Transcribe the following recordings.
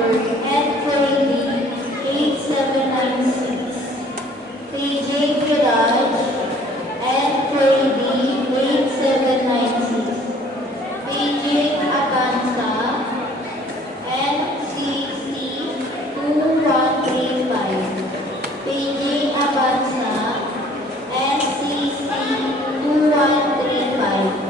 number N30 8796. PJ Kiraj N30 8796. PJ Akansa NCC 2135. PJ Akansa NCC 2135.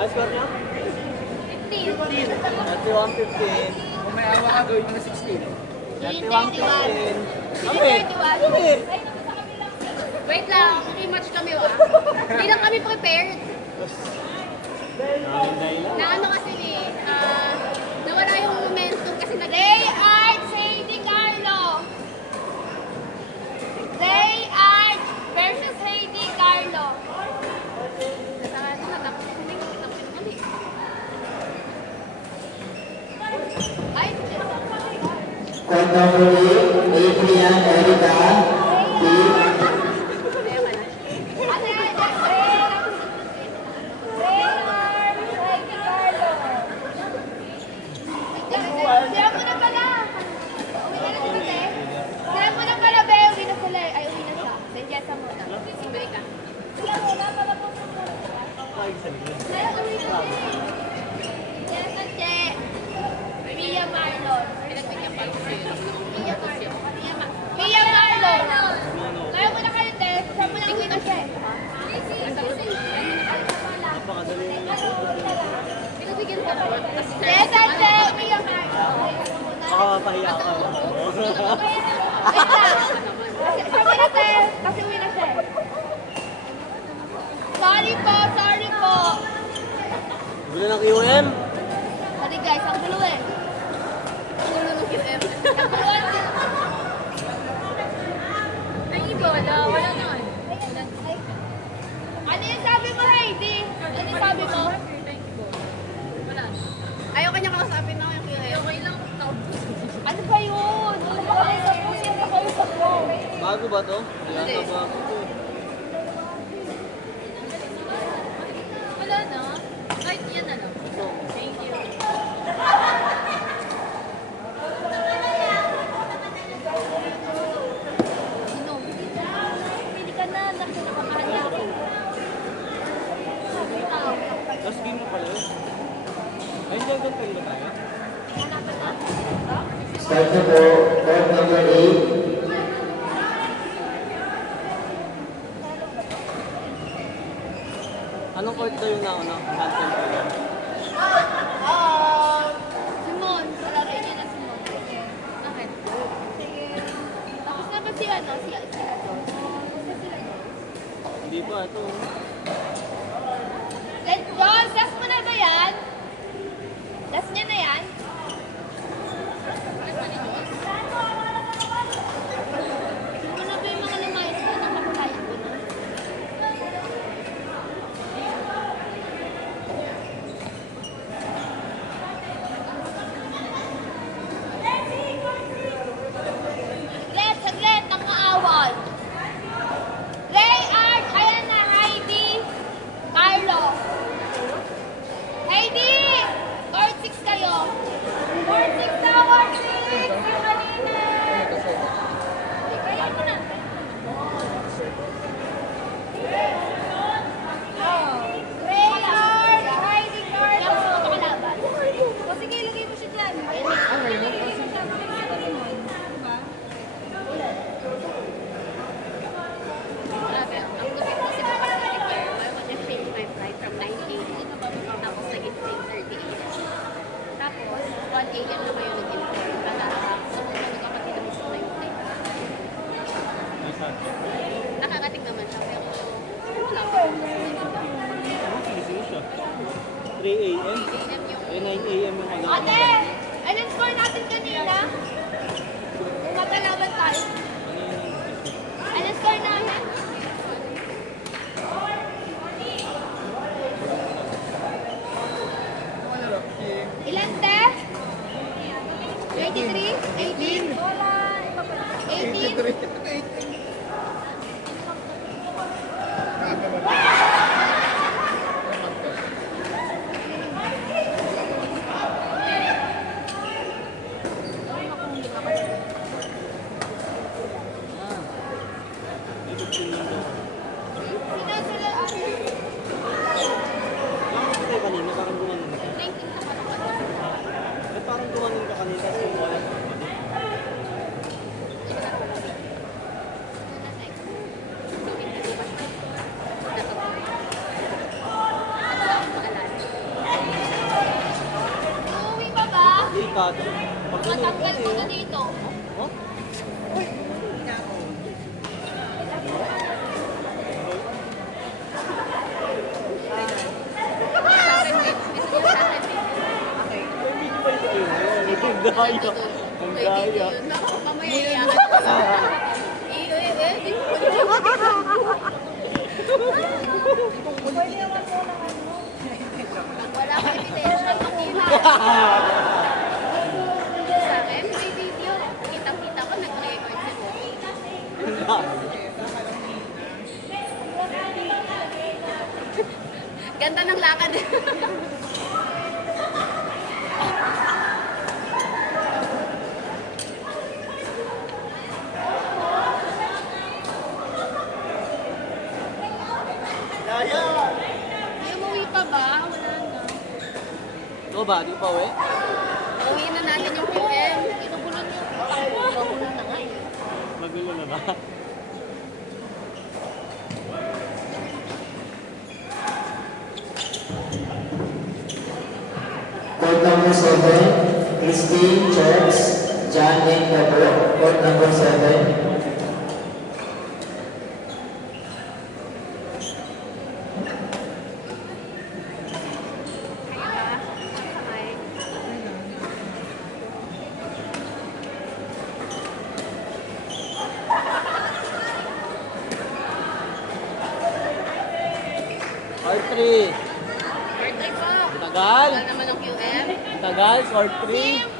Last score nyo? 15. 31-15. Kung may awa ka, gawin mo na 16. 31-15. Kami! Wait lang, rematch kami wa. Hindi lang kami prepared. Na ano kasi nawala yung momentum kasi Ray Arch, Heidi Carlo. Ray Arch versus Heidi Carlo. Point number 8, Adrian Erika. Pahiya ka. Kasi uwi na siya. Sorry po, sorry po. Gulo ng QM. Pati guys, ang gulo eh. Ang gulo ng QM. Ang gulo. Ay, iba, wala na eh. Ano yung sabi mo, Heidi? Ano yung sabi mo? Wala. Ayaw kanya kausapin na yung QM. Okay lang. Ano ba yun? Ano ba kayo sa pusin na kayo sa phone? Bago ba to? Wala Hindi. na bago to. Wala na. Kahit yan na lang. Thank you. Sino? Hindi ka na. Nakakamahan na ako. Last game mo pala yun. Ay, hindi agad tayo ba tayo? Start na po. Court number 8. Anong court daw yung nauna? Cancel ko yun. Simon. Palagay niya na Simon. Bakit? Tapos na ba si ano? Si Hindi pa ito. Let's go! Last mo na ba yan? Last niya na yan? Sino na ba yung mga lumayas ko na makulayan ko na? Saglit, ang maawal. Ray, Art, ayan na, Heidi, Carlo. Heidi! Court 6 kayo. Court 6 na, Court 6! Yung kanina. Kaya mo na. Ray, Art, Heidi, Carlo. Ito kalaban. O sige, ilagay mo siya dyan. Ilagay mo siya. Grabe, ang lupit kasi ng pagkalit ko. I was just change my flight from 9 a.m. Tapos naging 10:30 a.m. Tapos, 1 a.m. na kayo nag-inform. Para sumunod nagkapatid na mismo na yung flight. Nakakating naman siya, pero wala pa. Gising siya. 3 a.m. 3 a.m. yung... Eh, 9 a.m. yung ano. Ate! Ilan score natin kanina? Kung magkalaban tayo. Ilan score natin? Ilan, te? 23? 18? 18? Sino sila? Bakit tayo kanina? Parang gumanon ka. 19 na parang Eh, parang gumanon ka kanina. Tapos yung wala. Uuwi pa ba? Hindi ka. Pag ganun Matanggal ko na eh. dito. Oh? Ang daya. Ang daya. Mamaya. Wala ka ebidensya. Makita. Sa akin, may video. Kitang-kita ko, nag-record si Rocky. Ang daya. Ganda ng lakad. Daya. May umuwi pa ba? Wala na. Ito ba? Di pa we? Uwi na natin yung PM. Inugulo niyo. Magulo na nga eh. Magulo na ba? Court number 7. Christine Church. John N. Cabo. Court number 7. Kaya Score 3. Birthday po. Tagal. Wala naman ang QM. Tagal. Score 3.